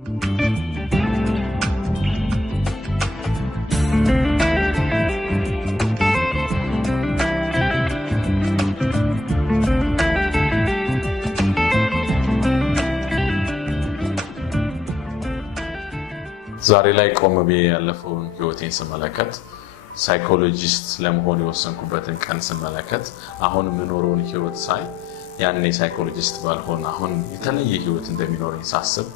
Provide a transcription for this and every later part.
ዛሬ ላይ ቆም ብዬ ያለፈውን ህይወቴን ስመለከት ሳይኮሎጂስት ለመሆን የወሰንኩበትን ቀን ስመለከት አሁን የምኖረውን ህይወት ሳይ ያኔ ሳይኮሎጂስት ባልሆን አሁን የተለየ ህይወት እንደሚኖረኝ ሳስብ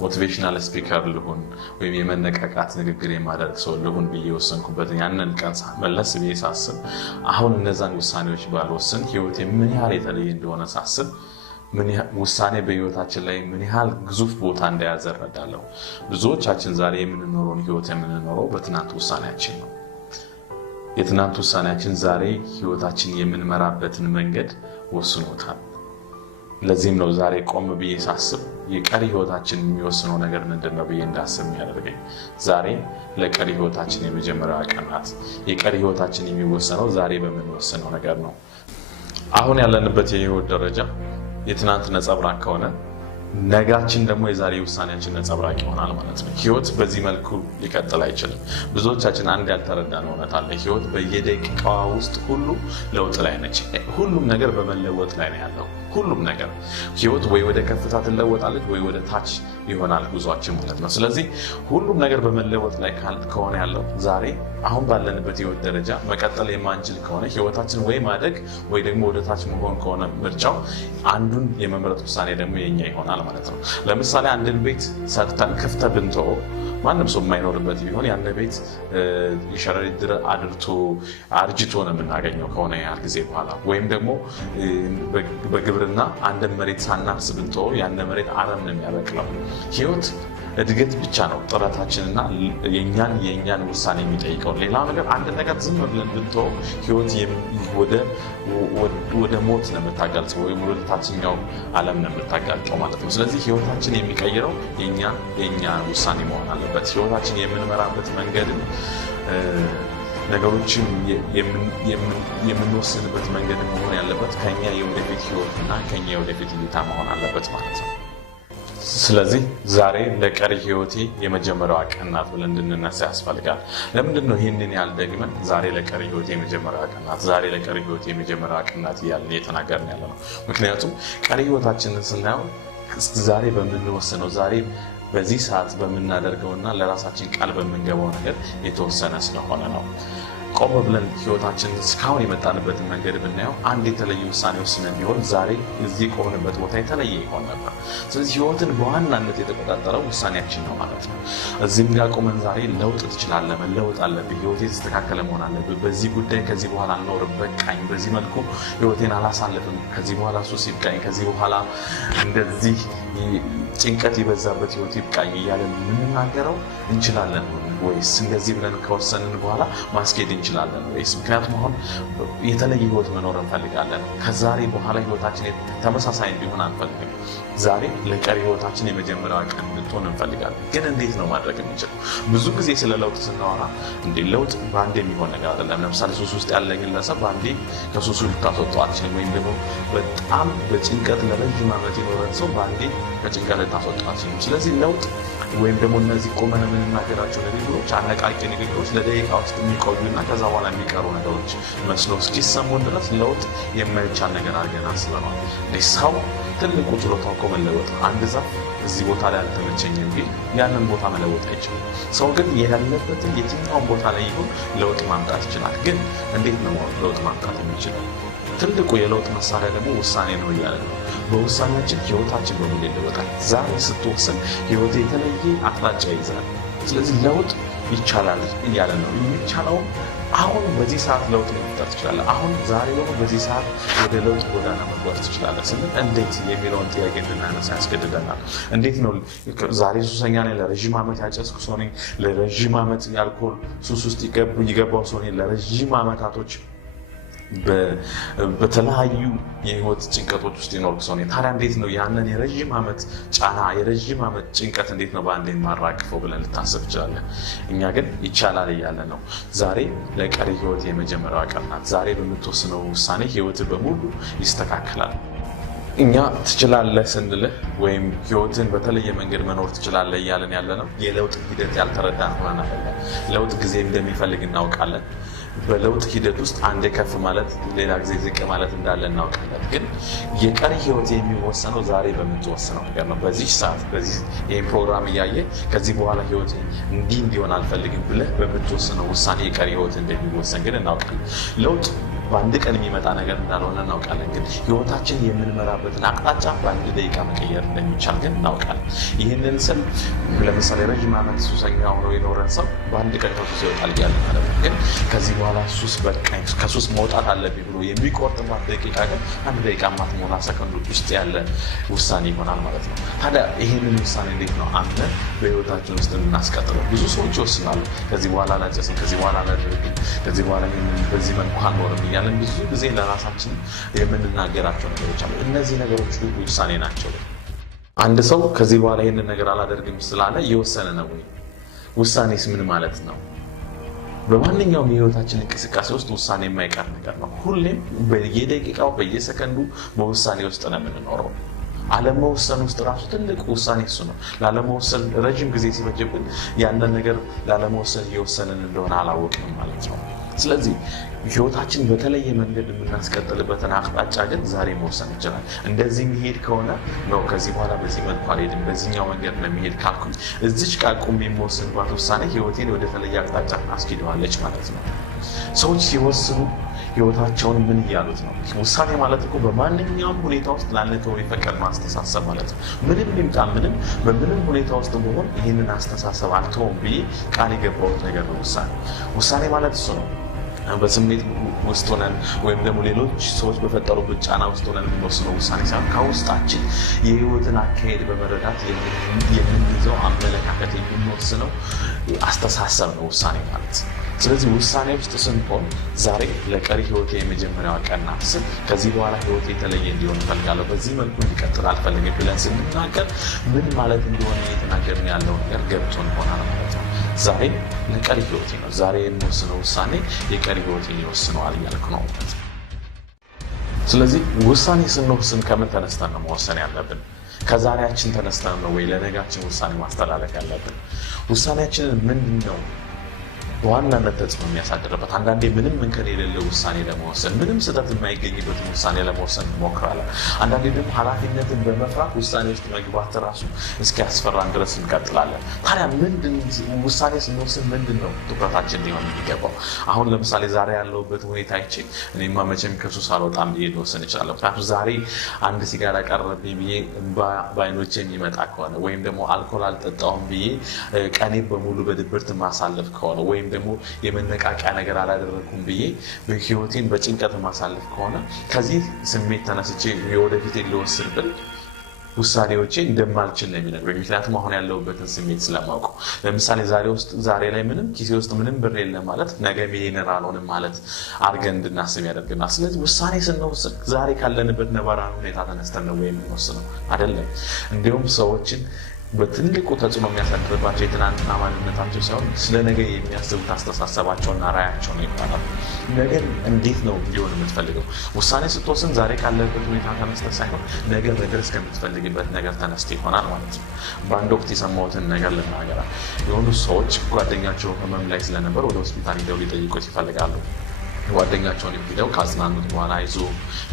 ሞቲቬሽናል ስፒከር ልሆን ወይም የመነቃቃት ንግግር የማደርግ ሰው ልሆን ብዬ የወሰንኩበትን ያንን ቀን መለስ ብዬ ሳስብ አሁን እነዛን ውሳኔዎች ባልወስን ህይወቴ ምን ያህል የተለየ እንደሆነ ሳስብ ውሳኔ በህይወታችን ላይ ምን ያህል ግዙፍ ቦታ እንደያዘ እረዳለሁ። ብዙዎቻችን ዛሬ የምንኖረውን ህይወት የምንኖረው በትናንት ውሳኔያችን ነው። የትናንት ውሳኔያችን ዛሬ ህይወታችን የምንመራበትን መንገድ ወስኖታል። ለዚህም ነው ዛሬ ቆም ብዬ ሳስብ የቀሪ ህይወታችን የሚወስነው ነገር ምንድነው ብዬ እንዳስብ የሚያደርገኝ። ዛሬ ለቀሪ ህይወታችን የመጀመሪያው ቀን ናት። የቀሪ ህይወታችን የሚወሰነው ዛሬ በምንወስነው ነገር ነው። አሁን ያለንበት የህይወት ደረጃ የትናንት ነጸብራቅ ከሆነ ነጋችን ደግሞ የዛሬ ውሳኔያችን ነጸብራቅ ይሆናል ማለት ነው። ህይወት በዚህ መልኩ ሊቀጥል አይችልም። ብዙዎቻችን አንድ ያልተረዳነው እውነት አለ። ህይወት በየደቂቃዋ ውስጥ ሁሉ ለውጥ ላይ ነች። ሁሉም ነገር በመለወጥ ላይ ነው ያለው። ሁሉም ነገር ህይወት ወይ ወደ ከፍታ ትለወጣለች ወይ ወደ ታች ይሆናል ጉዟችን ማለት ነው። ስለዚህ ሁሉም ነገር በመለወጥ ላይ ከሆነ ያለው ዛሬ አሁን ባለንበት ህይወት ደረጃ መቀጠል የማንችል ከሆነ ህይወታችን ወይ ማደግ ወይ ደግሞ ወደ ታች መሆን ከሆነ ምርጫው አንዱን የመምረጥ ውሳኔ ደግሞ የኛ ይሆናል ማለት ነው። ለምሳሌ አንድን ቤት ሰርተን ክፍተህ ብንተው ማንም ሰው የማይኖርበት ቢሆን ያን ቤት የሸረሪት ድር አድርቶ አርጅቶ ነው የምናገኘው ከሆነ ያህል ጊዜ በኋላ። ወይም ደግሞ በግብርና አንድን መሬት ሳናርስ ብንተው ያን መሬት አረም ነው የሚያበቅለው። ህይወት እድገት ብቻ ነው ጥረታችንና የኛን ውሳኔ የሚጠይቀው። ሌላ ነገር አንድ ነገር ዝም ብለን ብንተው ህይወት ወደ ሞት ነው የምታጋልጠው ወይም ወደ ታችኛው ዓለም ነው የምታጋልጠው ማለት ነው። ስለዚህ ህይወታችን የሚቀይረው የኛ ውሳኔ መሆን አለበት። ህይወታችን የምንመራበት መንገድ ነገሮችን የምንወስንበት መንገድ መሆን ያለበት ከኛ የወደፊት ህይወትና ከኛ የወደፊት እይታ መሆን አለበት ማለት ነው። ስለዚህ ዛሬ ለቀሪ ህይወቴ የመጀመሪያዋ ቀን ናት ብለን እንድንነሳ ያስፈልጋል። ለምንድን ነው ይህንን ያልደግመን ዛሬ ለቀሪ ህይወቴ የመጀመሪያዋ ቀን ናት፣ ዛሬ ለቀሪ ህይወቴ የመጀመሪያዋ ቀን ናት እያልን እየተናገርን ያለ ነው? ምክንያቱም ቀሪ ህይወታችንን ስናየው ዛሬ በምንወስነው ዛሬ በዚህ ሰዓት በምናደርገውና ለራሳችን ቃል በምንገባው ነገር የተወሰነ ስለሆነ ነው። ቆም ብለን ህይወታችን እስካሁን የመጣንበትን መንገድ ብናየው አንድ የተለየ ውሳኔ ወስነን ቢሆን ዛሬ እዚህ ቆምንበት ቦታ የተለየ ይሆን ነበር። ስለዚህ ህይወትን በዋናነት የተቆጣጠረው ውሳኔያችን ነው ማለት ነው። እዚህም ጋር ቆመን ዛሬ ለውጥ ትችላለህ፣ መለወጥ አለብህ፣ ህይወቴ የተስተካከለ መሆን አለብህ፣ በዚህ ጉዳይ ከዚህ በኋላ አልኖርም፣ በቃኝ፣ በዚህ መልኩ ህይወቴን አላሳልፍም፣ ከዚህ በኋላ ሱስ ይብቃኝ፣ ከዚህ በኋላ እንደዚህ ጭንቀት የበዛበት ህይወት ይብቃኝ እያለን የምንናገረው እንችላለን ወይስ እንደዚህ ብለን ከወሰንን በኋላ ማስኬድ እንችላለን ወይስ? ምክንያቱም አሁን የተለየ ህይወት መኖር እንፈልጋለን። ከዛሬ በኋላ ህይወታችን ተመሳሳይ እንዲሆን አንፈልግም። ዛሬ ለቀሪ ህይወታችን የመጀመሪያዋ ቀን እንድትሆን እንፈልጋለን። ግን እንዴት ነው ማድረግ የምንችለው? ብዙ ጊዜ ስለ ለውጥ ስናወራ ለውጥ በአንድ የሚሆን ነገር አይደለም። ለምሳሌ ሱስ ውስጥ ያለ ግለሰብ በአንዴ ከሱሱ ልታስወጣው አትችልም። ወይም ደግሞ በጣም በጭንቀት ለረጅም ዓመት የኖረን ሰው በአንዴ ከጭንቀት ልታስወጣው አትችልም። ስለዚህ ለውጥ ወይም ደግሞ እነዚህ ቆመን የምንናገራቸው ንግግሮች አነቃቂ ንግግሮች ለደቂቃ ውስጥ የሚቆዩና ከዛ በኋላ የሚቀሩ ነገሮች መስለው እስኪሰሙን ድረስ ለውጥ የማይቻል ነገር አድርገን አስበናል። ሰው ትልቁ ችሎታው እኮ መለወጥ። አንድ ዛፍ እዚህ ቦታ ላይ አልተመቸኝም ቢል ያንን ቦታ መለወጥ አይችልም። ሰው ግን ያለበትን የትኛውን ቦታ ላይ ይሁን ለውጥ ማምጣት ይችላል። ግን እንዴት ነው ለውጥ ማምጣት የሚችለው? ትልቁ የለውጥ መሳሪያ ደግሞ ውሳኔ ነው እያለ ነው። በውሳኔያችን ህይወታችን በሙሉ ይለወጣል። ዛሬ ስትወስን ህይወት የተለየ አቅጣጫ ይይዛል። ስለዚህ ለውጥ ይቻላል እያለ ነው። የሚቻለው አሁን በዚህ ሰዓት ለውጥ መፍጠር ትችላለህ። አሁን ዛሬ ደግሞ በዚህ ሰዓት ወደ ለውጥ ጎዳና መጓዝ ትችላለህ ስንል እንዴት የሚለውን ጥያቄ እንድናነሳ ያስገድደናል። እንዴት ነው ዛሬ ሱሰኛ ነኝ፣ ለረዥም ዓመት ያጨስኩ ሰው ነኝ፣ ለረዥም ዓመት የአልኮል ሱስ ውስጥ የገባው ሰው ነኝ፣ ለረዥም ዓመታቶች በተለያዩ የህይወት ጭንቀቶች ውስጥ የኖርኩ ሰው ነኝ። ታዲያ እንዴት ነው ያንን የረዥም ዓመት ጫና የረዥም ዓመት ጭንቀት እንዴት ነው በአንዴ ማራግፈው ብለን ልታስብ ይችላለን። እኛ ግን ይቻላል እያለ ነው። ዛሬ ለቀሪ ህይወት የመጀመሪያዋ ቀን ናት። ዛሬ በምትወስነው ውሳኔ ህይወት በሙሉ ይስተካከላል። እኛ ትችላለህ ስንልህ ወይም ህይወትን በተለየ መንገድ መኖር ትችላለህ እያለን ያለነው የለውጥ ሂደት ያልተረዳን ሆነን አይደለም። ለውጥ ጊዜ እንደሚፈልግ እናውቃለን። በለውጥ ሂደት ውስጥ አንዴ ከፍ ማለት ሌላ ጊዜ ዝቅ ማለት እንዳለ እናውቃለን። ግን የቀሪ ህይወት የሚወሰነው ዛሬ በምትወስነው ነገር ነው። በዚህ ሰዓት በዚህ ይህን ፕሮግራም እያየ ከዚህ በኋላ ህይወት እንዲህ እንዲሆን አልፈልግም ብለህ በምትወስነው ውሳኔ የቀሪ ህይወት እንደሚወሰን ግን እናውቃለን። ለውጥ በአንድ ቀን የሚመጣ ነገር እንዳልሆነ እናውቃለን። ግን ህይወታችን የምንመራበትን አቅጣጫ በአንድ ደቂቃ መቀየር እንደሚቻል ግን እናውቃለን። ይህንን ስል ለምሳሌ ረዥም ዓመት ሱሰኛ ሆኖ የኖረን ሰው በአንድ ቀን ከሱስ ይወጣል እያለ ማለት ነው። ግን ከዚህ በኋላ ሱስ በቃኝ ከሱስ መውጣት አለብኝ ብሎ የሚቆርጥባት ደቂቃ ግን አንድ ደቂቃ ማትሞላ ሰከንዶች ውስጥ ያለ ውሳኔ ይሆናል ማለት ነው። ታዲያ ይህንን ውሳኔ እንዴት ነው አምነን በህይወታችን ውስጥ እናስቀጥለው? ብዙ ሰዎች ይወስናሉ። ከዚህ በኋላ አላጨስም፣ ከዚህ በኋላ አላደርግም፣ ከዚህ በኋላ በዚህ መልኩ አልኖርም እያለን ብዙ ጊዜ ለራሳችን የምንናገራቸው ነገሮች አሉ። እነዚህ ነገሮች ሁሉ ውሳኔ ናቸው። አንድ ሰው ከዚህ በኋላ ይህንን ነገር አላደርግም ስላለ እየወሰነ ነው ወይ? ውሳኔስ ምን ማለት ነው? በማንኛውም የህይወታችን እንቅስቃሴ ውስጥ ውሳኔ የማይቀር ነገር ነው። ሁሌም በየደቂቃው በየሰከንዱ በውሳኔ ውስጥ ነው የምንኖረው። አለመወሰን ውስጥ ራሱ ትልቅ ውሳኔ እሱ ነው። ላለመወሰን ረጅም ጊዜ ሲፈጅብን ያንን ነገር ላለመወሰን እየወሰንን እንደሆነ አላወቅንም ማለት ነው። ስለዚህ ህይወታችን በተለየ መንገድ የምናስቀጥልበትን አቅጣጫ ግን ዛሬ መወሰን ይችላል። እንደዚህ የሚሄድ ከሆነ ነው ከዚህ በኋላ በዚህ መልኩ አልሄድም፣ በዚህኛው መንገድ ነው የሚሄድ ካልኩኝ እዚች ቃል ቁም የሚወስንባት ውሳኔ ህይወቴን ወደ ተለየ አቅጣጫ አስኪደዋለች ማለት ነው። ሰዎች ሲወስኑ ህይወታቸውን ምን እያሉት ነው? ውሳኔ ማለት እኮ በማንኛውም ሁኔታ ውስጥ ላለተው የፈቀድ ማስተሳሰብ ማለት ነው። ምንም ይምጣ ምንም በምንም ሁኔታ ውስጥ መሆን ይህንን አስተሳሰብ አልተውም ብዬ ቃል የገባሁት ነገር ነው ውሳኔ ማለት እሱ ነው። በስሜት ውስጥ ሆነን ወይም ደግሞ ሌሎች ሰዎች በፈጠሩበት ጫና ውስጥ ሆነን የምንወስነው ውሳኔ ሳይሆን ከውስጣችን የህይወትን አካሄድ በመረዳት የምንይዘው አመለካከት የምንወስነው አስተሳሰብ ነው ውሳኔ ማለት። ስለዚህ ውሳኔ ውስጥ ስንሆን ዛሬ ለቀሪ ህይወቴ የመጀመሪያዋ ቀን ናት ስል ከዚህ በኋላ ህይወቴ የተለየ እንዲሆን እፈልጋለሁ፣ በዚህ መልኩ እንዲቀጥል አልፈልግም ብለን ስንናገር ምን ማለት እንደሆነ እየተናገርን ያለው ነገር ገብቶን ይሆናል ማለት ነው። ዛሬ ለቀሪ ህይወቴ ነው። ዛሬ የምወስነው ውሳኔ የቀሪ ህይወቴን ይወስነዋል እያልኩ ነው ማለት ነው። ስለዚህ ውሳኔ ስንወስን ከምን ተነስተን ነው መወሰን ያለብን? ከዛሬያችን ተነስተን ነው ወይ ለነጋችን ውሳኔ ማስተላለፍ ያለብን? ውሳኔያችንን ምንድን ነው በዋናነት ተጽዕኖ የሚያሳድርበት? አንዳንዴ ምንም እንከን የሌለው ውሳኔ ለመወሰን ምንም ስህተት የማይገኝበትን ውሳኔ ለመወሰን እንሞክራለን። አንዳንዴ ደግሞ ኃላፊነትን በመፍራት ውሳኔ ውስጥ መግባት ራሱ እስኪያስፈራን ድረስ እንቀጥላለን። ታዲያ ውሳኔ ስንወስን ምንድን ነው ትኩረታችን ሊሆን የሚገባው? አሁን ለምሳሌ ዛሬ ያለሁበት ሁኔታ አይቼ እኔማ መቼም ከሱስ አልወጣም ብዬ ልወስን እችላለሁ። ምክንያቱም ዛሬ አንድ ሲጋራ ቀረብኝ ብዬ በአይኖቼ የሚመጣ ከሆነ ወይም ደግሞ አልኮል አልጠጣውም ብዬ ቀኔ በሙሉ በድብርት ማሳለፍ ከሆነ ወይም ደግሞ የመነቃቂያ ነገር አላደረኩም ብዬ ህይወቴን በጭንቀት ማሳለፍ ከሆነ ከዚህ ስሜት ተነስቼ የወደፊት ልወስን ብል ውሳኔዎቼ እንደማልችል ነው የሚነግረኝ። ምክንያቱም አሁን ያለሁበትን ስሜት ስለማውቀው። ለምሳሌ ዛሬ ላይ ምንም ኪሴ ውስጥ ምንም ብር የለም ማለት ነገ ሚሊየነር አልሆንም ማለት አድርገን እንድናስብ ያደርግናል። ስለዚህ ውሳኔ ስንወስን ዛሬ ካለንበት ነባራዊ ሁኔታ ተነስተን ነው የምንወስነው አይደለም። እንዲሁም ሰዎችን በትልቁ ተጽዕኖ የሚያሳድርባቸው የትናንትና ማንነታቸው ሳይሆን ስለ ነገ የሚያስቡት አስተሳሰባቸውና ራዕያቸው ነው ይባላል። ነገን እንዴት ነው እንዲሆን የምትፈልገው? ውሳኔ ስትወስን ዛሬ ካለበት ሁኔታ ተነስተህ ሳይሆን ነገ መድረስ ከምትፈልግበት ነገር ተነስተህ ይሆናል ማለት ነው። በአንድ ወቅት የሰማሁትን ነገር ልናገራ። የሆኑ ሰዎች ጓደኛቸው ህመም ላይ ስለነበር ወደ ሆስፒታል ሄደው ሊጠይቁት ይፈልጋሉ። ጓደኛቸውን ሄደው ካጽናኑት በኋላ ይዞ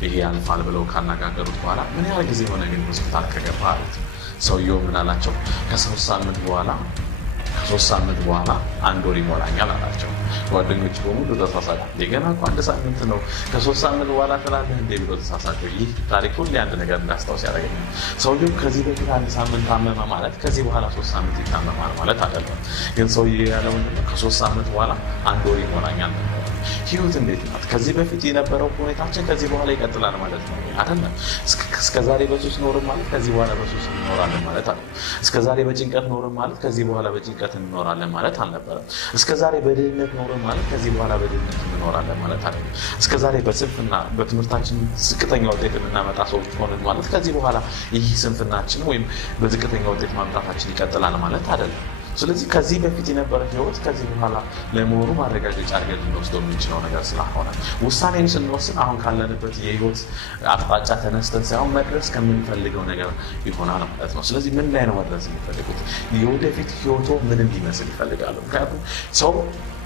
ይሄ ያልፋል ብለው ካነጋገሩት በኋላ ምን ያህል ጊዜ ሆነ ግን ሆስፒታል ከገባ አሉት። ሰውየው ምን አላቸው? ከ3 ሳምንት በኋላ 1 ወር ይሞላኛል አላቸው። ጓደኞች በሙሉ ተሳሳቁ። ገና እኮ 1 ሳምንት ነው ከ3 ሳምንት በኋላ ትላለህ እንዴ ብሎ ተሳሳቁ። ይህ ታሪክ ሁሌ አንድ ነገር እንዳስታውስ ያደርገኛል። ሰውየው ከዚህ በፊት 1 ሳምንት ታመመ ማለት ከዚህ በኋላ 3 ሳምንት ይታመማል ማለት አይደለም። ግን ሰውየው ያለው ምንድነው? ከ3 ሳምንት በኋላ 1 ወር ይሞላኛል። ህይወት እንዴት ናት? ከዚህ በፊት የነበረው ሁኔታችን ከዚህ በኋላ ይቀጥላል ማለት ነው አይደለም። እስከዛሬ በሱስ ኖርን ማለት ከዚህ በኋላ በሱስ እንኖራለን ማለት አይደለም። እስከዛሬ በጭንቀት ኖርን ማለት ከዚህ በኋላ በጭንቀት እንኖራለን ማለት አልነበረም። እስከዛሬ በድህነት ኖርን ማለት ከዚህ በኋላ በድህነት እንኖራለን ማለት አይደለም። እስከዛሬ በስንፍና በትምህርታችን ዝቅተኛ ውጤት የምናመጣ ሰዎች ሆነን ማለት ከዚህ በኋላ ይህ ስንፍናችን ወይም በዝቅተኛ ውጤት ማምጣታችን ይቀጥላል ማለት አይደለም። ስለዚህ ከዚህ በፊት የነበረ ህይወት ከዚህ በኋላ ለመሆኑ ማረጋገጫ አድርገን ልንወስደው የምንችለው ነገር ስላልሆነ ውሳኔን ስንወስን አሁን ካለንበት የህይወት አቅጣጫ ተነስተን ሳይሆን መድረስ ከምንፈልገው ነገር ይሆናል ማለት ነው። ስለዚህ ምን ላይ ነው መድረስ የሚፈልጉት? የወደፊት ህይወቶ ምን እንዲመስል ይፈልጋሉ? ምክንያቱም ሰው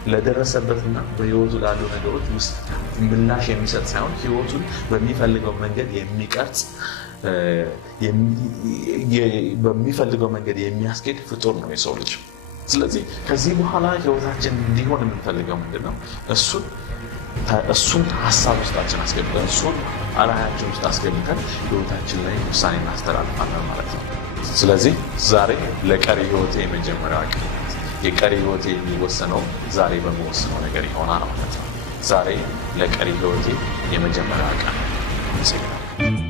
ለደረሰበትና በህይወቱ ላሉ ነገሮች ውስጥ ምላሽ የሚሰጥ ሳይሆን ህይወቱን በሚፈልገው መንገድ የሚቀርጽ በሚፈልገው መንገድ የሚያስኬድ ፍጡር ነው የሰው ልጅ። ስለዚህ ከዚህ በኋላ ህይወታችን እንዲሆን የምንፈልገው ምንድነው? እሱን ሀሳብ ውስጣችን አስገብተን እሱን ራዕያችን ውስጥ አስገብተን ህይወታችን ላይ ውሳኔ እናስተላልፋለን ማለት ነው። ስለዚህ ዛሬ ለቀሪ ህይወቴ የመጀመሪያዋ ቀን ናት። የቀሪ ህይወቴ የሚወሰነው ዛሬ በመወስነው ነገር ይሆናል ማለት ነው። ዛሬ ለቀሪ ህይወቴ የመጀመሪያዋ ቀን ነው።